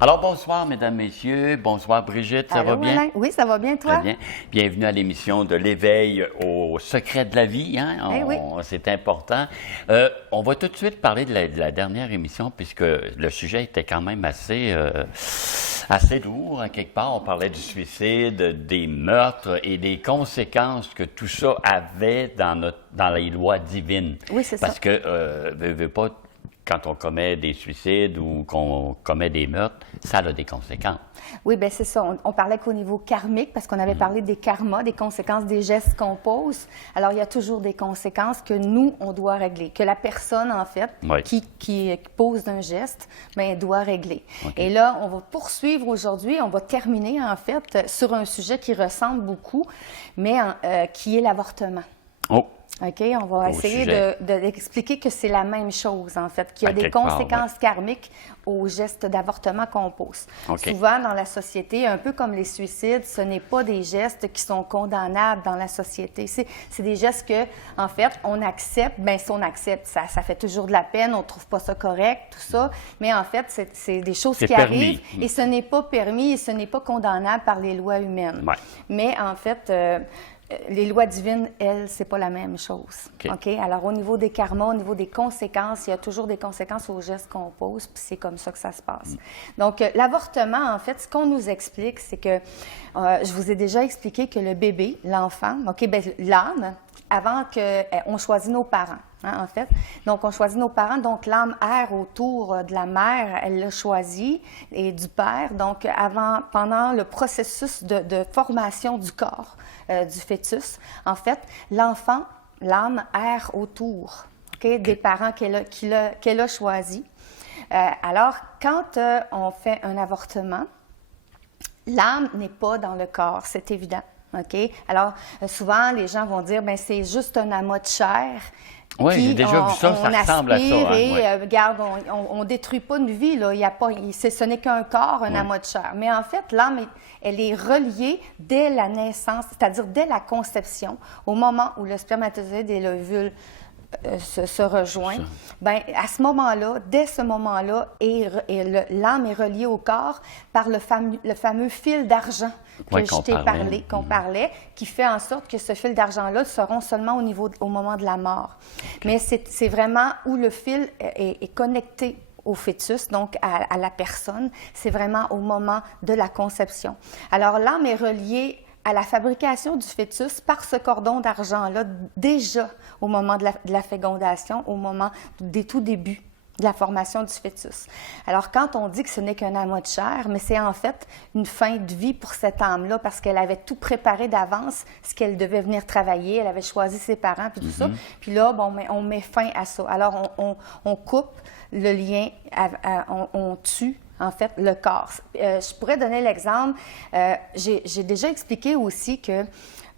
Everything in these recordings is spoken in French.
Alors, bonsoir, mesdames, messieurs. Bonsoir, Brigitte. Ça va bien? Alain? Oui, ça va bien, toi? Très bien. Bienvenue à l'émission de l'éveil au secret de la vie. Hein? Oui. C'est important. On va tout de suite parler de la dernière émission, puisque le sujet était quand même assez lourd, hein, quelque part. On parlait du suicide, des meurtres et des conséquences que tout ça avait dans les lois divines. Oui, c'est ça. Parce que, veux pas, quand on commet des suicides ou qu'on commet des meurtres, ça a des conséquences. Oui, bien c'est ça. On parlait qu'au niveau karmique, parce qu'on avait parlé des karmas, des conséquences des gestes qu'on pose. Alors, il y a toujours des conséquences que nous, on doit régler, que la personne, en fait, Oui. qui pose un geste, bien, doit régler. OK. Et là, on va poursuivre aujourd'hui, on va terminer, en fait, sur un sujet qui ressemble beaucoup, mais qui est l'avortement. Oh! OK, on va essayer d'expliquer que c'est la même chose, en fait, qu'il y a des conséquences karmiques aux gestes d'avortement qu'on pose. OK. Souvent, dans la société, un peu comme les suicides, ce n'est pas des gestes qui sont condamnables dans la société. C'est des gestes que, en fait, on accepte. Bien, si on accepte, ça fait toujours de la peine, on ne trouve pas ça correct, tout ça. Mais en fait, c'est des choses qui arrivent et ce n'est pas permis et ce n'est pas condamnable par les lois humaines. Ouais. Mais en fait, les lois divines, elles, c'est pas la même chose. OK? Alors, au niveau des karmas, au niveau des conséquences, il y a toujours des conséquences aux gestes qu'on pose, puis c'est comme ça que ça se passe. Donc, l'avortement, en fait, ce qu'on nous explique, c'est que, je vous ai déjà expliqué que le bébé, l'enfant, OK, bien, l'âme, avant qu'on choisit nos parents, hein, en fait. Donc, on choisit nos parents. Donc, l'âme erre autour de la mère, elle l'a choisi, et du père. Donc, pendant le processus de formation du corps, du fœtus, en fait, l'enfant, l'âme erre autour, des parents qu'elle a choisis. Alors, quand on fait un avortement, l'âme n'est pas dans le corps, c'est évident. OK? Alors, souvent, les gens vont dire, bien, c'est juste un amas de chair. Oui, j'ai déjà vu ça, ça ressemble à ça. Hein, et regarde, on ne détruit pas une vie, là. Il y a pas, ce n'est qu'un corps, un amas de chair. Mais en fait, l'âme, elle est reliée dès la naissance, c'est-à-dire dès la conception, au moment où le spermatozoïde et l'ovule se rejoignent. Bien, à ce moment-là, dès ce moment-là, l'âme est reliée au corps par le fameux fil d'argent que je t'ai parlé, qu'on parlait, qui fait en sorte que ce fil d'argent-là sera seulement au moment de la mort. Mais c'est vraiment où le fil est connecté au fœtus, donc à la personne, c'est vraiment au moment de la conception. Alors, l'âme est reliée à la fabrication du fœtus par ce cordon d'argent-là, déjà au moment de la fécondation, au moment des tout débuts de la formation du fœtus. Alors, quand on dit que ce n'est qu'un amas de chair, mais c'est en fait une fin de vie pour cette âme-là, parce qu'elle avait tout préparé d'avance, ce qu'elle devait venir travailler, elle avait choisi ses parents, puis tout ça. Puis là, bon, on met fin à ça. Alors, on coupe le lien, on tue en fait, le corps. Je pourrais donner l'exemple. J'ai déjà expliqué aussi que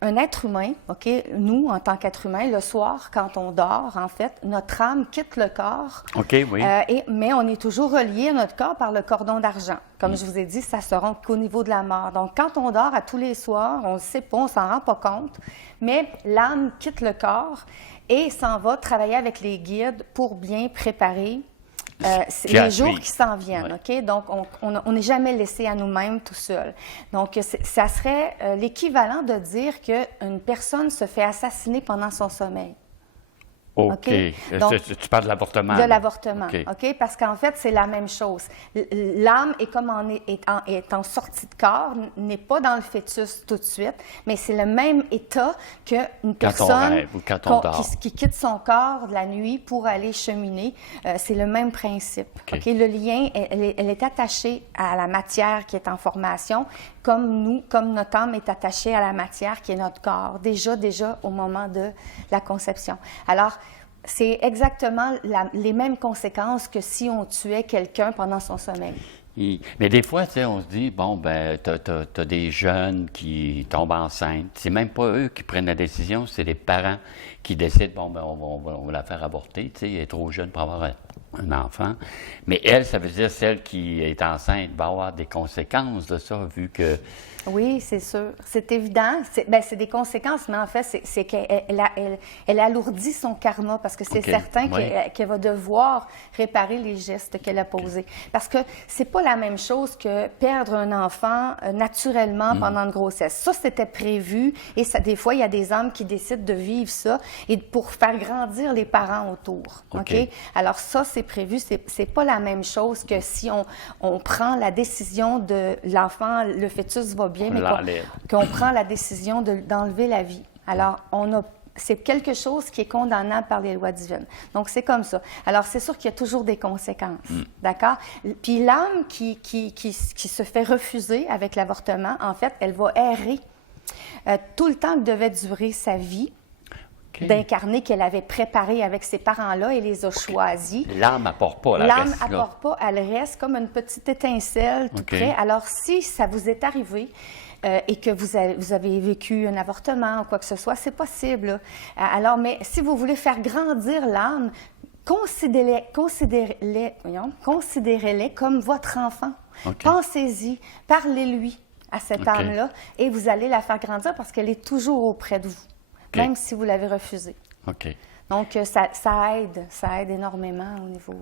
un être humain, OK, nous, en tant qu'être humain, le soir, quand on dort, en fait, notre âme quitte le corps. OK, oui. Mais on est toujours relié à notre corps par le cordon d'argent. Comme je vous ai dit, ça se rend qu'au niveau de la mort. Donc, quand on dort à tous les soirs, on ne sait pas, on ne s'en rend pas compte, mais l'âme quitte le corps et s'en va travailler avec les guides pour bien préparer les jours qui s'en viennent, OK? Donc, on n'est jamais laissé à nous-mêmes tout seul. Donc, ça serait l'équivalent de dire qu'une personne se fait assassiner pendant son sommeil. OK. Donc, tu parles de l'avortement. De l'avortement, OK? Parce qu'en fait, c'est la même chose. L'âme est comme est en sortie de corps, n'est pas dans le fœtus tout de suite, mais c'est le même état qu'une personne qui quitte son corps de la nuit pour aller cheminer. C'est le même principe. OK? Le lien, elle est attachée à la matière qui est en formation, comme notre âme est attachée à la matière qui est notre corps, déjà au moment de la conception. Alors, c'est exactement les mêmes conséquences que si on tuait quelqu'un pendant son sommeil. Mais des fois, tu sais, on se dit, bon, ben, t'as des jeunes qui tombent enceintes. C'est même pas eux qui prennent la décision, c'est les parents qui décident, bon, ben, on va la faire avorter, tu sais, elle est trop jeune pour avoir un enfant. Mais elle, ça veut dire celle qui est enceinte va avoir des conséquences de ça, vu que Oui, c'est sûr. C'est évident. C'est des conséquences, mais en fait, c'est qu'elle alourdit son karma parce que c'est certain qu'elle va devoir réparer les gestes qu'elle a posés. Parce que c'est pas la même chose que perdre un enfant naturellement pendant une grossesse. Ça, c'était prévu et des fois, il y a des âmes qui décident de vivre ça et pour faire grandir les parents autour. OK? Alors ça, c'est prévu. C'est pas la même chose que si on prend la décision de l'enfant, le fœtus va bien, mais qu'on prend la décision d'enlever la vie. Alors, c'est quelque chose qui est condamnable par les lois divines. Donc, c'est comme ça. Alors, c'est sûr qu'il y a toujours des conséquences, d'accord? Puis l'âme qui se fait refuser avec l'avortement, en fait, elle va errer tout le temps que devait durer sa vie, d'incarner qu'elle avait préparé avec ses parents-là et les a choisis. L'âme n'apporte pas, l'âme n'apporte pas, elle reste comme une petite étincelle tout près. Alors, si ça vous est arrivé et que vous avez vécu un avortement ou quoi que ce soit, c'est possible. Là. Alors, mais si vous voulez faire grandir l'âme, considérez-les comme votre enfant. Pensez-y, parlez-lui à cette âme-là et vous allez la faire grandir parce qu'elle est toujours auprès de vous. Même si vous l'avez refusé. Donc, ça aide énormément au niveau,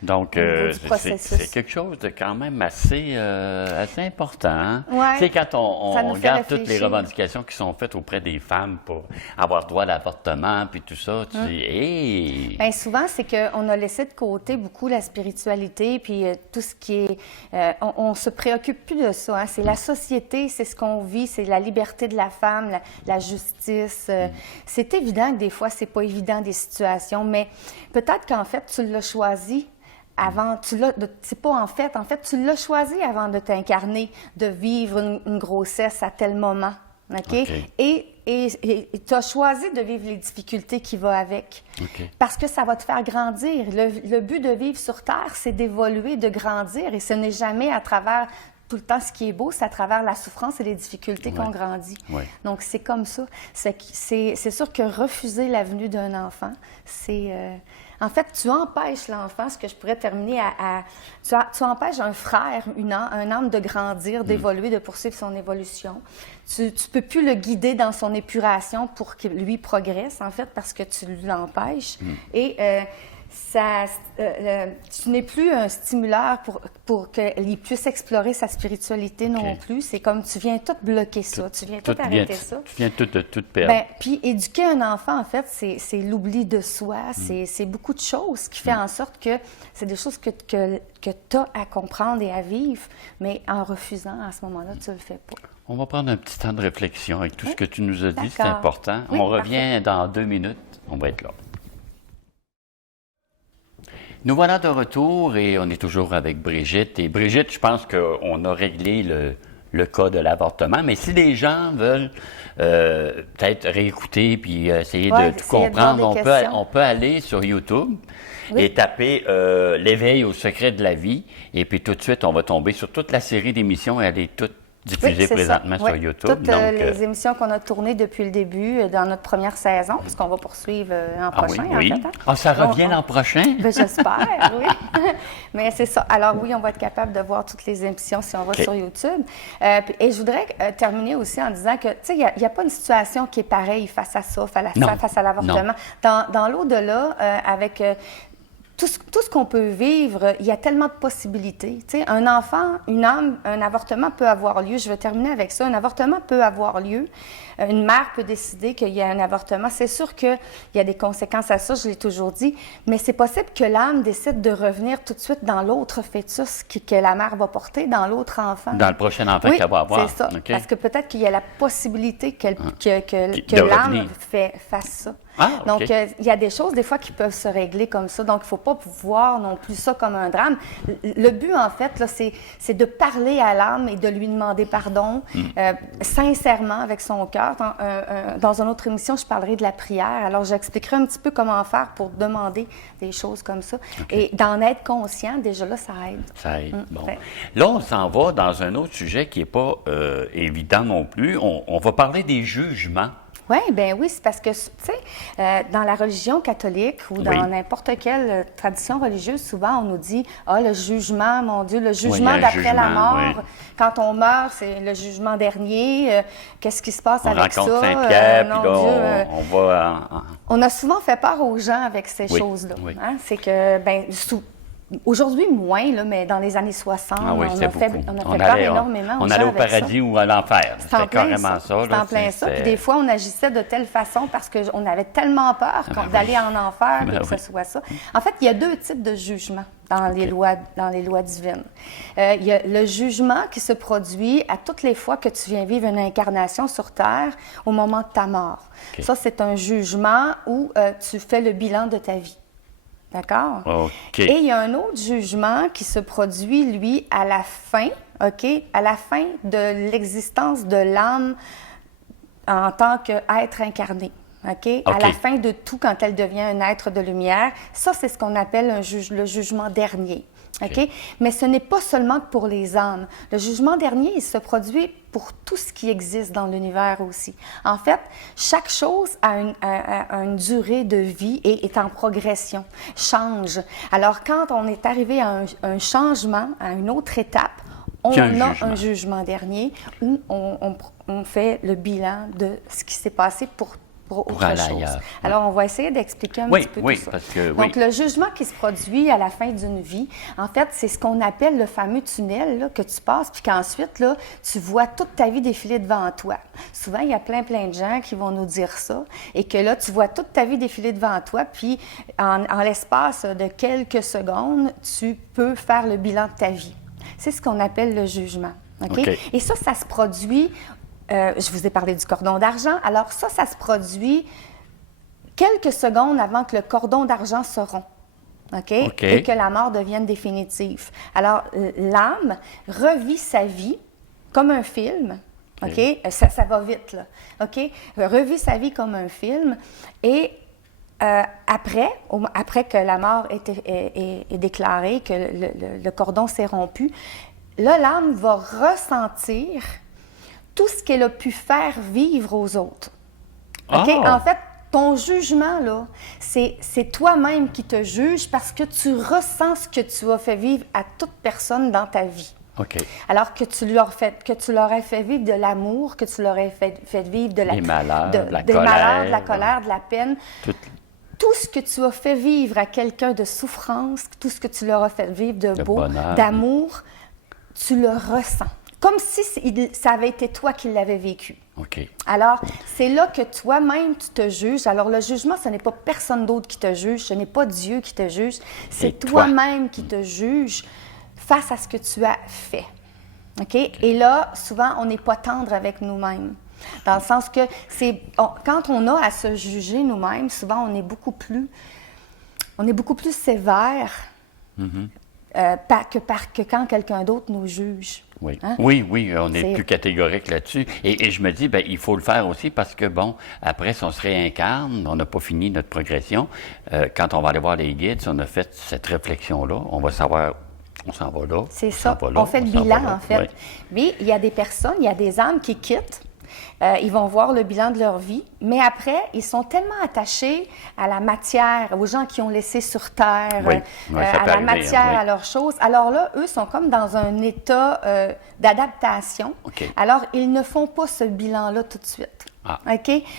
du processus. C'est quelque chose de quand même assez important. Hein? Ouais, tu sais, quand on regarde réfléchir. toutes les revendications qui sont faites auprès des femmes pour avoir droit à l'avortement, puis tout ça, tu dis, hey! Bien, souvent, c'est qu'on a laissé de côté beaucoup la spiritualité, puis tout ce qui est... on se préoccupe plus de ça. Hein? C'est la société, c'est ce qu'on vit, c'est la liberté de la femme, la justice. C'est évident que des fois, c'est pas évident des situations, mais peut-être qu'en fait, tu l'as choisi avant, c'est pas en fait, tu l'as choisi avant de t'incarner, de vivre une grossesse à tel moment, Et tu as choisi de vivre les difficultés qui vont avec, parce que ça va te faire grandir. Le but de vivre sur Terre, c'est d'évoluer, de grandir, et ce n'est jamais à travers tout le temps ce qui est beau, c'est à travers la souffrance et les difficultés qu'on grandit. Donc, c'est comme ça. C'est sûr que refuser la venue d'un enfant, c'est... En fait, tu empêches l'enfant, ce que je pourrais terminer tu empêches un frère, un âme de grandir, d'évoluer, de poursuivre son évolution. Tu ne peux plus le guider dans son épuration pour que lui progresse, en fait, parce que tu l'empêches. Et tu n'es plus un stimulateur pour qu'il puisse explorer sa spiritualité non plus. C'est comme tu viens tout bloquer ça, tu viens tout arrêter ça. Tu viens tout perdre. Puis éduquer un enfant, en fait, c'est l'oubli de soi, c'est beaucoup de choses qui fait en sorte que c'est des choses que tu as à comprendre et à vivre, mais en refusant, à ce moment-là, tu ne le fais pas. On va prendre un petit temps de réflexion avec tout ce que tu nous as dit, c'est important. Oui, on revient dans 2 minutes, on va être là. Nous voilà de retour et on est toujours avec Brigitte. Et Brigitte, je pense qu'on a réglé le cas de l'avortement, mais si les gens veulent peut-être réécouter puis essayer de tout comprendre, on peut aller sur YouTube et taper l'éveil au secret de la vie. Et puis tout de suite, on va tomber sur toute la série d'émissions et elle est toute diffusée présentement sur YouTube. Toutes les émissions qu'on a tournées depuis le début dans notre première saison, puisqu'on va poursuivre l'an prochain, en fait. Hein? Ça revient l'an prochain? Ben, j'espère, oui. Mais c'est ça. Alors oui, on va être capable de voir toutes les émissions si on va sur YouTube. Et je voudrais terminer aussi en disant que, tu sais, il n'y a pas une situation qui est pareille face à ça, face à l'avortement. Dans l'au-delà, avec... Tout ce qu'on peut vivre, il y a tellement de possibilités. Tu sais, un enfant, une âme, un avortement peut avoir lieu. Je vais terminer avec ça. Un avortement peut avoir lieu. Une mère peut décider qu'il y a un avortement. C'est sûr qu'il y a des conséquences à ça, je l'ai toujours dit, mais c'est possible que l'âme décide de revenir tout de suite dans l'autre fêtus que la mère va porter, dans l'autre enfant. Dans le prochain enfant qu'elle va avoir. Oui, c'est ça. Parce que peut-être qu'il y a la possibilité que l'âme fasse ça. Donc, il y a des choses, des fois, qui peuvent se régler comme ça. Donc, il ne faut pas voir non plus ça comme un drame. Le but, en fait, là, c'est de parler à l'âme et de lui demander pardon sincèrement avec son cœur. Dans une autre émission, je parlerai de la prière. Alors, j'expliquerai un petit peu comment faire pour demander des choses comme ça. Et d'en être conscient, déjà là, ça aide. Ça aide. Bon. Là, on s'en va dans un autre sujet qui n'est pas évident non plus. On va parler des jugements. Oui, ben oui, c'est parce que, tu sais, dans la religion catholique ou dans n'importe quelle tradition religieuse, souvent on nous dit, le jugement, mon Dieu, le jugement d'après la mort. Oui. Quand on meurt, c'est le jugement dernier. Qu'est-ce qui se passe avec ça? On rencontre Saint-Pierre, puis là, on va... On a souvent fait peur aux gens avec ces choses-là. Oui. Hein? C'est que, aujourd'hui, moins, là, mais dans les années 60, on a fait peur énormément aux gens. On allait au paradis ou à l'enfer. C'était carrément ça. C'était en plein ça. Puis des fois, on agissait de telle façon parce qu'on avait tellement peur d'aller en enfer que ce soit ça. En fait, il y a 2 types de jugements dans les lois divines. Il y a le jugement qui se produit à toutes les fois que tu viens vivre une incarnation sur Terre au moment de ta mort. Okay. Ça, c'est un jugement où tu fais le bilan de ta vie. D'accord? OK. Et il y a un autre jugement qui se produit, lui, à la fin, OK? À la fin de l'existence de l'âme en tant qu'être incarné. OK? À la fin de tout, quand elle devient un être de lumière. Ça, c'est ce qu'on appelle le jugement dernier. OK? Mais ce n'est pas seulement pour les âmes. Le jugement dernier, il se produit pour tout ce qui existe dans l'univers aussi. En fait, chaque chose a une durée de vie et est en progression, change. Alors, quand on est arrivé à un changement, à une autre étape, on a un jugement dernier où on fait le bilan de ce qui s'est passé pour autre chose. Alors, on va essayer d'expliquer un petit peu tout ça. Parce que, donc, le jugement qui se produit à la fin d'une vie, en fait, c'est ce qu'on appelle le fameux tunnel là, que tu passes, puis qu'ensuite, là, tu vois toute ta vie défiler devant toi. Souvent, il y a plein de gens qui vont nous dire ça, et que là, tu vois toute ta vie défiler devant toi, puis en l'espace de quelques secondes, tu peux faire le bilan de ta vie. C'est ce qu'on appelle le jugement. Okay? Et ça se produit... je vous ai parlé du cordon d'argent. Alors ça se produit quelques secondes avant que le cordon d'argent se rompt, et que la mort devienne définitive. Alors, l'âme revit sa vie comme un film, ça va vite, là, revit sa vie comme un film, et après que la mort est déclarée, que le cordon s'est rompu, là, l'âme va ressentir tout ce qu'elle a pu faire vivre aux autres. En fait, ton jugement, là, c'est toi-même qui te juges parce que tu ressens ce que tu as fait vivre à toute personne dans ta vie. Alors que tu leur as fait vivre de l'amour, que tu leur as fait vivre de des malheurs, de la colère, de la peine. Tout ce que tu as fait vivre à quelqu'un de souffrance, tout ce que tu leur as fait vivre de beau, d'amour, tu le ressens. Comme si ça avait été toi qui l'avais vécu. Alors, c'est là que toi-même, tu te juges. Alors, le jugement, ce n'est pas personne d'autre qui te juge, ce n'est pas Dieu qui te juge, c'est toi-même qui te juge face à ce que tu as fait. Et là, souvent, on n'est pas tendre avec nous-mêmes. Dans le sens que quand on a à se juger nous-mêmes, souvent, on est beaucoup plus sévère que quand quelqu'un d'autre nous juge. Oui, on est plus catégorique là-dessus. Et je me dis, il faut le faire aussi parce que, après, si on se réincarne, on n'a pas fini notre progression. Quand on va aller voir les guides, si on a fait cette réflexion-là, on va savoir, on s'en va là. C'est ça, on fait le bilan, en fait. Mais il y a des personnes, il y a des âmes qui quittent. Ils vont voir le bilan de leur vie, mais après, ils sont tellement attachés à la matière, aux gens qui ont laissé sur Terre, à la matière, à leurs choses. Alors là, eux sont comme dans un état d'adaptation. Alors, ils ne font pas ce bilan-là tout de suite.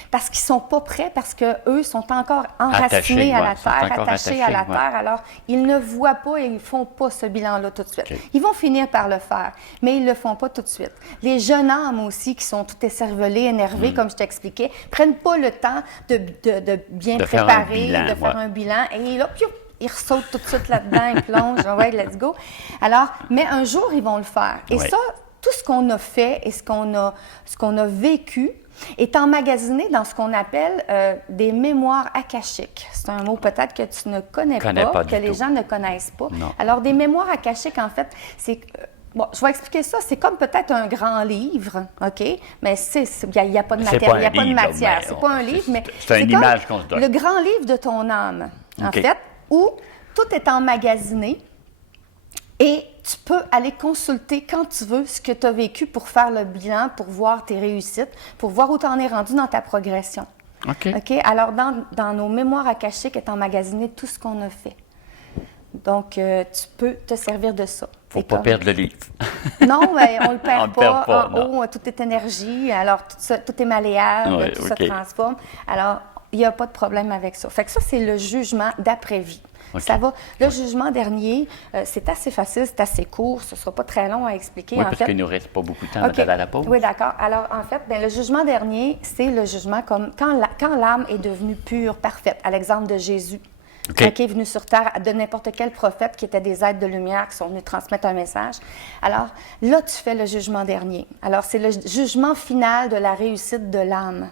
Parce qu'ils ne sont pas prêts, parce qu'eux sont encore enracinés à la Terre, attachés à la Terre. Alors, ils ne voient pas et ils ne font pas ce bilan-là tout de suite. Ils vont finir par le faire, mais ils ne le font pas tout de suite. Les jeunes âmes aussi, qui sont tout écervelés, énervés, comme je t'expliquais, ne prennent pas le temps de bien préparer, de faire un bilan. Et là, ils ressautent tout de suite là-dedans, ils plongent, let's go. Alors, mais un jour, ils vont le faire. Et ça, tout ce qu'on a fait et ce qu'on a vécu, est emmagasiné dans ce qu'on appelle des mémoires akashiques. C'est un mot peut-être que tu ne connais pas, que les gens ne connaissent pas. Non. Alors, des mémoires akashiques, en fait, c'est... je vais expliquer ça. C'est comme peut-être un grand livre, mais il n'y a pas de matière. Il n'y a pas de matière. C'est pas un livre, mais c'est une image qu'on se donne. Le grand livre de ton âme, en fait, où tout est emmagasiné Et tu peux aller consulter quand tu veux ce que tu as vécu pour faire le bilan, pour voir tes réussites, pour voir où tu en es rendu dans ta progression. OK. OK? Alors, dans nos mémoires akashiques est emmagasiné tout ce qu'on a fait. Donc, tu peux te servir de ça. Faut pas perdre le livre. Non, mais on ne le perd On le perd pas, En haut, tout est énergie. Alors, tout est malléable, Ouais, tout OK. se transforme. Alors, il n'y a pas de problème avec ça. Fait que ça, c'est le jugement d'après-vie. OK. Ça va. Le jugement dernier, c'est assez facile, c'est assez court. Ce ne sera pas très long à expliquer. Oui, en parce fait, qu'il ne nous reste pas beaucoup de temps OK. d'aller à la pause. Oui, d'accord. Alors, en fait, bien, le jugement dernier, c'est le jugement comme quand l'âme est devenue pure, parfaite, à l'exemple de Jésus. OK. Qui est venu sur Terre, de n'importe quel prophète qui était des êtres de lumière qui sont venus transmettre un message. Alors, là, tu fais le jugement dernier. Alors, c'est le jugement final de la réussite de l'âme.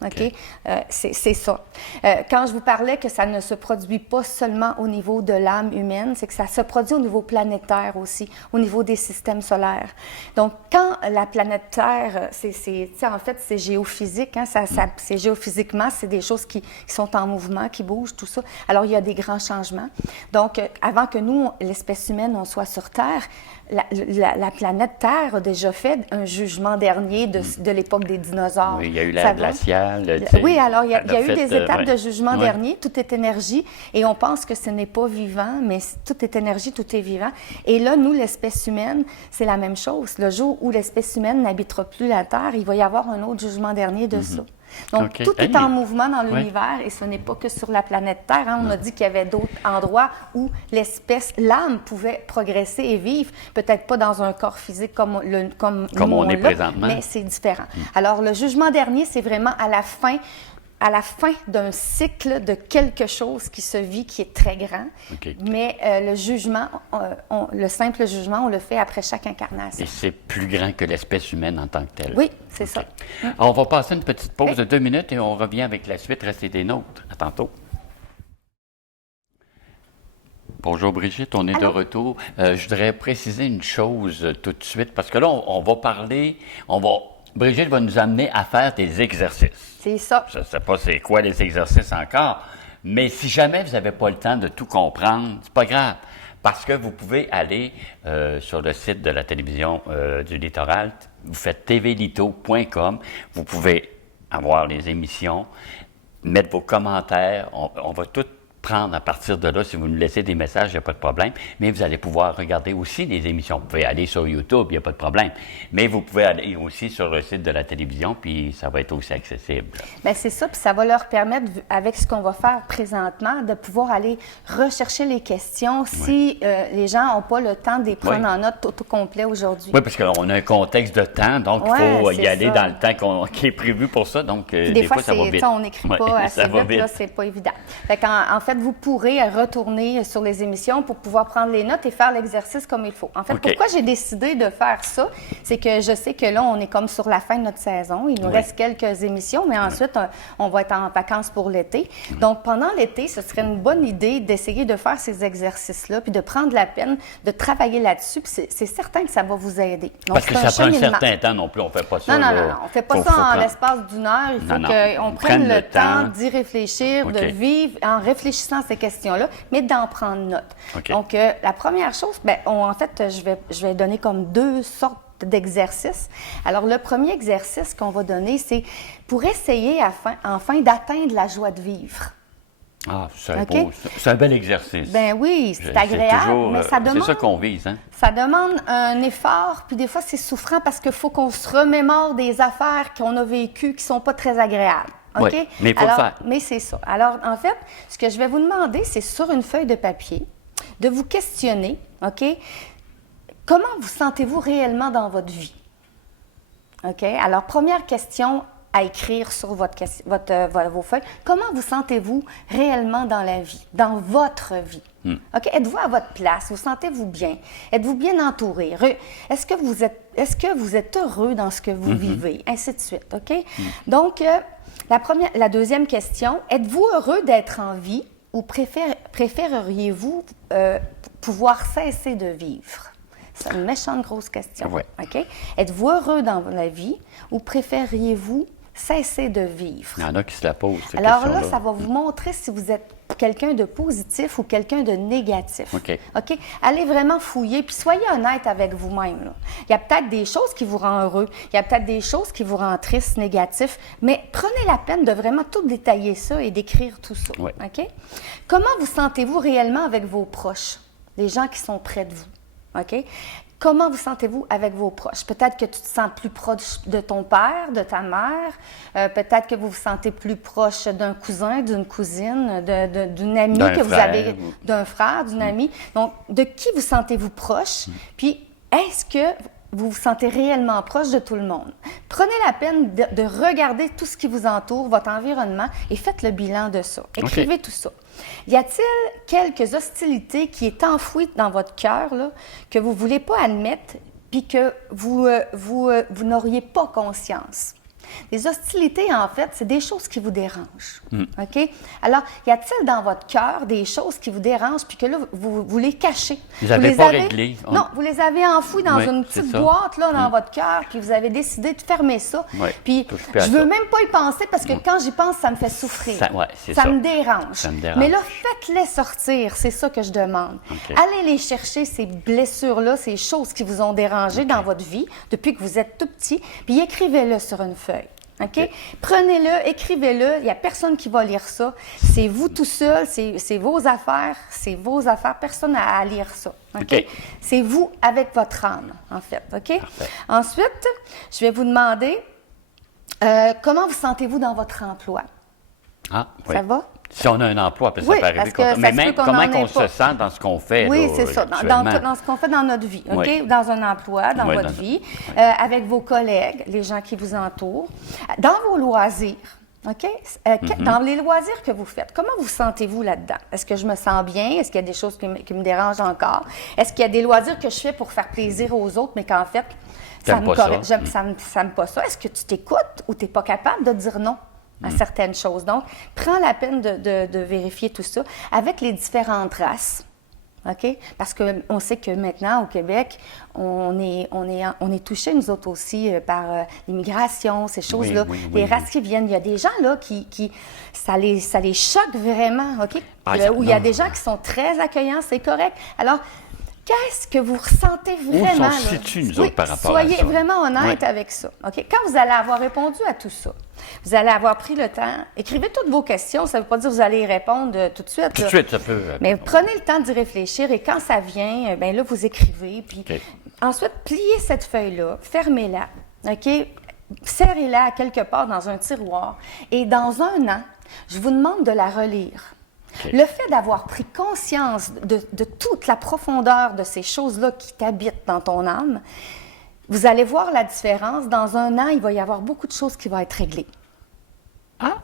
OK? OK. C'est ça. Quand je vous parlais que ça ne se produit pas seulement au niveau de l'âme humaine, c'est que ça se produit au niveau planétaire aussi, au niveau des systèmes solaires. Donc, quand la planète Terre, en fait, c'est géophysique, hein, c'est géophysiquement, c'est des choses qui sont en mouvement, qui bougent, tout ça. Alors, il y a des grands changements. Donc, avant que nous, l'espèce humaine, on soit sur Terre, la planète Terre a déjà fait un jugement dernier de l'époque des dinosaures. Oui, il y a eu Ça l'ère va? glaciale. Tu sais, Oui, alors il y a elle eu des étapes ouais. de jugement Ouais. dernier. Tout est énergie et on pense que ce n'est pas vivant, mais tout est énergie, tout est vivant. Et là, nous, l'espèce humaine, c'est la même chose. Le jour où l'espèce humaine n'habitera plus la Terre, il va y avoir un autre jugement dernier de ça. Donc, OK. tout est Hey. en mouvement dans Ouais. l'univers et ce n'est pas que sur la planète Terre. Hein. On a dit qu'il y avait d'autres endroits où l'âme pouvait progresser et vivre, peut-être pas dans un corps physique comme nous, on est l'a, présentement. mais c'est différent. Alors, le jugement dernier, c'est vraiment à la fin d'un cycle de quelque chose qui se vit, qui est très grand. OK. Mais le jugement, le simple jugement, on le fait après chaque incarnation. Et c'est plus grand que l'espèce humaine en tant que telle. Oui, c'est ça. Alors, on va passer une petite pause de 2 minutes et on revient avec la suite. Restez des nôtres. À tantôt. Bonjour Brigitte, on est de retour. Je voudrais préciser une chose tout de suite parce que là, on va parler, Brigitte va nous amener à faire des exercices. C'est ça. Je ne sais pas c'est quoi les exercices encore, mais si jamais vous n'avez pas le temps de tout comprendre, c'est pas grave, parce que vous pouvez aller sur le site de la télévision du Littoral, vous faites tvlito.com, vous pouvez avoir les émissions, mettre vos commentaires, on va tout prendre à partir de là. Si vous nous laissez des messages, il n'y a pas de problème. Mais vous allez pouvoir regarder aussi les émissions. Vous pouvez aller sur YouTube, il n'y a pas de problème. Mais vous pouvez aller aussi sur le site de la télévision, puis ça va être aussi accessible. Bien, c'est ça, puis ça va leur permettre, avec ce qu'on va faire présentement, de pouvoir aller rechercher les questions si les gens n'ont pas le temps de les prendre en note au complet aujourd'hui. Oui, parce qu'on a un contexte de temps, donc il faut y aller dans le temps qui est prévu pour ça. Donc, des fois, ça va vite. On n'écrit pas assez vite, là, c'est pas évident. Fait en fait, vous pourrez retourner sur les émissions pour pouvoir prendre les notes et faire l'exercice comme il faut. En fait, pourquoi j'ai décidé de faire ça, c'est que je sais que là, on est comme sur la fin de notre saison. Il nous reste quelques émissions, mais ensuite, on va être en vacances pour l'été. Donc, pendant l'été, ce serait une bonne idée d'essayer de faire ces exercices-là, puis de prendre la peine de travailler là-dessus. Puis c'est certain que ça va vous aider. Donc, parce que ça prend un certain temps non plus. On ne fait pas ça. Non, on ne fait pas ça en l'espace d'une heure. Il faut qu'on prenne le temps d'y réfléchir, de vivre en réfléchissant à ces questions-là, mais d'en prendre note. Okay. Donc, la première chose, en fait, je vais donner comme 2 sortes d'exercices. Alors, le premier exercice qu'on va donner, c'est pour essayer enfin d'atteindre la joie de vivre. Ah, c'est un bel exercice. Ben oui, c'est agréable, mais ça demande... C'est ça qu'on vise, hein? Ça demande un effort, puis des fois, c'est souffrant parce qu'il faut qu'on se remémore des affaires qu'on a vécues qui ne sont pas très agréables. OK? Oui, mais il faut le faire. Mais c'est ça. Alors, en fait, ce que je vais vous demander, c'est sur une feuille de papier, de vous questionner, OK? Comment vous sentez-vous réellement dans votre vie? OK? Alors, première question à écrire sur vos feuilles. Comment vous sentez-vous réellement dans la vie, dans votre vie? OK? Êtes-vous à votre place? Vous sentez-vous bien? Êtes-vous bien entouré? Est-ce que vous êtes heureux dans ce que vous vivez? Ainsi de suite, OK? Donc, la deuxième question, êtes-vous heureux d'être en vie ou préféreriez-vous pouvoir cesser de vivre? C'est une méchante grosse question. Ouais. OK? Êtes-vous heureux dans la vie ou préfériez-vous cessez de vivre. Il y en a qui se la posent, cette Alors question-là. là, ça va vous montrer si vous êtes quelqu'un de positif ou quelqu'un de négatif. OK. OK? Allez vraiment fouiller, puis soyez honnête avec vous-même, là. Il y a peut-être des choses qui vous rendent heureux, il y a peut-être des choses qui vous rendent triste, négatif, mais prenez la peine de vraiment tout détailler ça et d'écrire tout ça. Oui. OK? Comment vous sentez-vous réellement avec vos proches, les gens qui sont près de vous? OK? Comment vous sentez-vous avec vos proches? Peut-être que tu te sens plus proche de ton père, de ta mère. Peut-être que vous vous sentez plus proche d'un cousin, d'une cousine, d'une amie D'un que vous frère. avez, d'un frère, d'une amie. Donc, de qui vous sentez-vous proche? Puis, est-ce que vous vous sentez réellement proche de tout le monde? Prenez la peine de regarder tout ce qui vous entoure, votre environnement, et faites le bilan de ça. Écrivez tout ça. Y a-t-il quelques hostilités qui est enfouies dans votre cœur, là, que vous ne voulez pas admettre, puis que vous n'auriez pas conscience? Les hostilités, en fait, c'est des choses qui vous dérangent. OK? Alors, y a-t-il dans votre cœur des choses qui vous dérangent, puis que là, vous les cachez? Vous n'avez pas réglé. Non, vous les avez enfouis dans Oui, une c'est petite ça. boîte, là, dans votre cœur, puis vous avez décidé de fermer ça. Oui, Puis, touche plus à je veux ça. même pas y penser, parce que quand j'y pense, ça me fait souffrir. C'est ça. me dérange. Ça me dérange. Mais là, faites-les sortir, c'est ça que je demande. OK. Allez les chercher, ces blessures-là, ces choses qui vous ont dérangé dans votre vie depuis que vous êtes tout petit, puis écrivez-le sur une feuille. OK? Prenez-le, écrivez-le. Il n'y a personne qui va lire ça. C'est vous tout seul, c'est vos affaires. C'est vos affaires. Personne n'a à lire ça. OK? OK. C'est vous avec votre âme, en fait. OK? Parfait. Ensuite, je vais vous demander comment vous sentez-vous dans votre emploi? Ah, oui. Ça va? Si on a un emploi, parce que Oui, ça peut arriver parce que qu'on- ça Mais se même peut qu'on comment en ait on se pas. sent dans ce qu'on fait, Oui, là, c'est ça. actuellement. Dans ce qu'on fait dans notre vie, OK? Oui. Dans un emploi, dans Oui, votre dans- vie, avec vos collègues, les gens qui vous entourent, dans vos loisirs, OK? Dans les loisirs que vous faites, comment vous sentez-vous là-dedans? Est-ce que je me sens bien? Est-ce qu'il y a des choses qui me dérangent encore? Est-ce qu'il y a des loisirs que je fais pour faire plaisir aux autres, mais qu'en fait, T'aimes pas ça? ça me pas ça? Est-ce que tu t'écoutes ou tu n'es pas capable de dire non à certaines choses? Donc, prends la peine de vérifier tout ça avec les différentes races. OK? Parce qu'on sait que maintenant, au Québec, on est touchés, nous autres aussi, par l'immigration, ces choses-là, les races qui viennent. Il y a des gens, là, ça les choque vraiment, OK? Où il y a des gens qui sont très accueillants, c'est correct. Alors, qu'est-ce que vous ressentez vraiment? Où sont situés, nous autres, par rapport à soyez ça? vraiment honnête avec ça. OK? Quand vous allez avoir répondu à tout ça, vous allez avoir pris le temps, écrivez toutes vos questions. Ça ne veut pas dire que vous allez y répondre tout de suite. Tout de là. suite, ça peut... Mais prenez le temps d'y réfléchir et quand ça vient, bien là, vous écrivez. Puis OK. ensuite, pliez cette feuille-là, fermez-la, OK? Serrez-la quelque part dans un tiroir. Et dans un an, je vous demande de la relire. OK. Le fait d'avoir pris conscience de toute la profondeur de ces choses-là qui t'habitent dans ton âme, vous allez voir la différence. Dans un an, il va y avoir beaucoup de choses qui vont être réglées. Ah!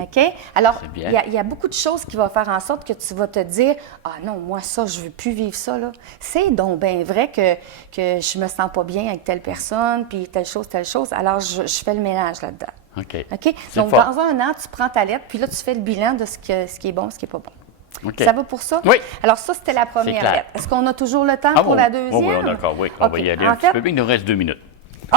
OK? Alors, C'est bien. il y a beaucoup de choses qui vont faire en sorte que tu vas te dire « Ah non, moi, ça, je ne veux plus vivre ça. » là. C'est donc bien vrai que je me sens pas bien avec telle personne, puis telle chose. Alors, je fais le ménage là-dedans. OK. OK? C'est Donc, fort. dans un an, tu prends ta lettre, puis là, tu fais le bilan de ce qui est bon, ce qui n'est pas bon. OK. Ça va pour ça? Oui. Alors, ça, c'était la première clair. lettre. Est-ce qu'on a toujours le temps Ah, pour oui. la deuxième? Oui, d'accord, oui. On va OK. y aller En un petit fait, peu. Il nous reste 2 minutes.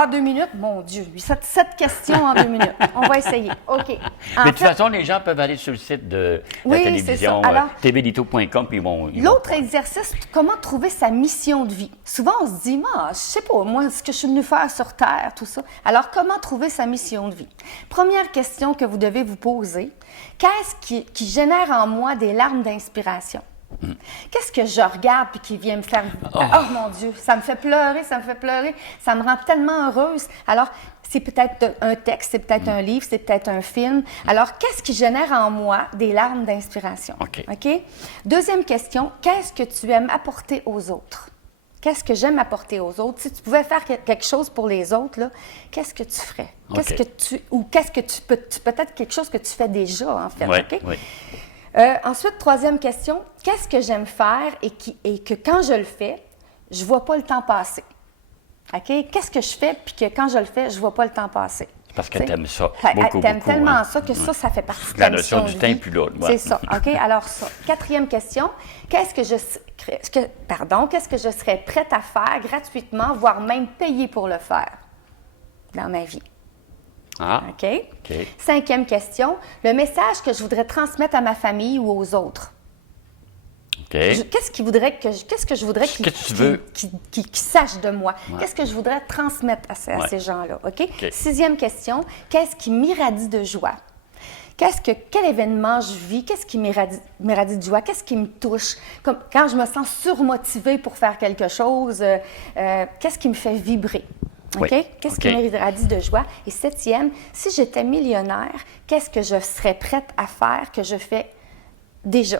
2 minutes? Mon Dieu, 7 questions en 2 minutes. On va essayer. OK. En Mais de toute fait, façon, les gens peuvent aller sur le site de Oui, la c'est télévision, ça. Alors, tvdito.com, puis ils vont... l'autre exercice, comment trouver sa mission de vie. Souvent, on se dit, je sais pas, moi, ce que je suis venu faire sur Terre, tout ça. Alors, comment trouver sa mission de vie? Première question que vous devez vous poser, qu'est-ce qui génère en moi des larmes d'inspiration? Qu'est-ce que je regarde puis qui vient me faire... Oh mon Dieu, ça me fait pleurer, ça me rend tellement heureuse. Alors, c'est peut-être un texte, c'est peut-être un livre, c'est peut-être un film. Alors, qu'est-ce qui génère en moi des larmes d'inspiration? OK. Deuxième question, qu'est-ce que tu aimes apporter aux autres? Qu'est-ce que j'aime apporter aux autres? Si tu pouvais faire quelque chose pour les autres, là, qu'est-ce que tu ferais? OK. Peut-être quelque chose que tu fais déjà, en fait. Oui, OK? oui. Ensuite, troisième question, qu'est-ce que j'aime faire et que quand je le fais, je ne vois pas le temps passer? OK? Qu'est-ce que je fais puis que quand je le fais, je ne vois pas le temps passer? Parce que T'sais? tu aimes ça Tu aimes beaucoup, tellement hein. ça que ça fait partie de La ta notion mission du de temps vie. est plus là, ouais. C'est ça. OK? Alors, ça. Quatrième question, qu'est-ce que je serais prête à faire gratuitement, voire même payer pour le faire dans ma vie? Ah. OK? OK. 5e question. Le message que je voudrais transmettre à ma famille ou aux autres. OK. Qu'est-ce que je voudrais qu'ils Qu'est-ce que tu veux? qu'ils sachent de moi? Qu'est-ce que je voudrais transmettre à ces gens-là? OK? 6e question. Qu'est-ce qui m'irradie de joie? Quel événement je vis? Qu'est-ce qui m'irradie de joie? Qu'est-ce qui me touche? Comme quand je me sens surmotivée pour faire quelque chose, qu'est-ce qui me fait vibrer? OK? Oui. Qu'est-ce qui m'irradie de joie? Et 7e, si j'étais millionnaire, qu'est-ce que je serais prête à faire que je fais déjà?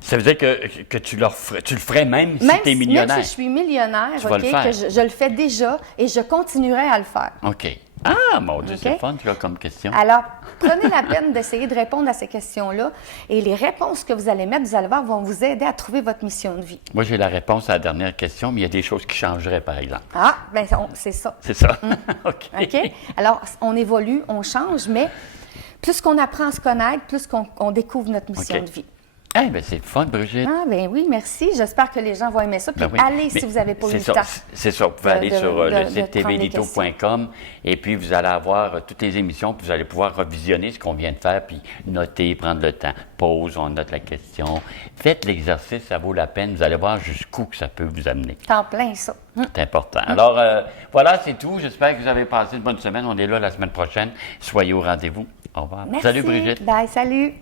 Ça veut dire que tu le ferais même si tu es millionnaire? Même si je suis millionnaire, Tu vas le faire. que je le fais déjà et je continuerai à le faire. OK. Ah, mon Dieu, c'est OK? fun, tu as comme question. Alors, prenez la peine d'essayer de répondre à ces questions-là et les réponses que vous allez mettre, vous allez voir, vont vous aider à trouver votre mission de vie. Moi, j'ai la réponse à la dernière question, mais il y a des choses qui changeraient, par exemple. Ah, bien, c'est ça. C'est ça? OK. OK? Alors, on évolue, on change, mais plus qu'on apprend à se connaître, plus qu'on découvre notre mission OK. de vie. Eh bien, c'est le fun, Brigitte. Ah, bien oui, merci. J'espère que les gens vont aimer ça. Puis Ben oui. allez Mais si vous n'avez pas eu le ça, temps. C'est ça. Vous pouvez aller sur de le site prendre les tvlito.com et puis vous allez avoir toutes les émissions, puis vous allez pouvoir revisionner ce qu'on vient de faire, puis noter, prendre le temps. Pause, on note la question. Faites l'exercice, ça vaut la peine. Vous allez voir jusqu'où que ça peut vous amener. T'en plein, ça. C'est important. Alors, voilà, c'est tout. J'espère que vous avez passé une bonne semaine. On est là la semaine prochaine. Soyez au rendez-vous. Au revoir. Merci. Salut, Brigitte. Bye, salut.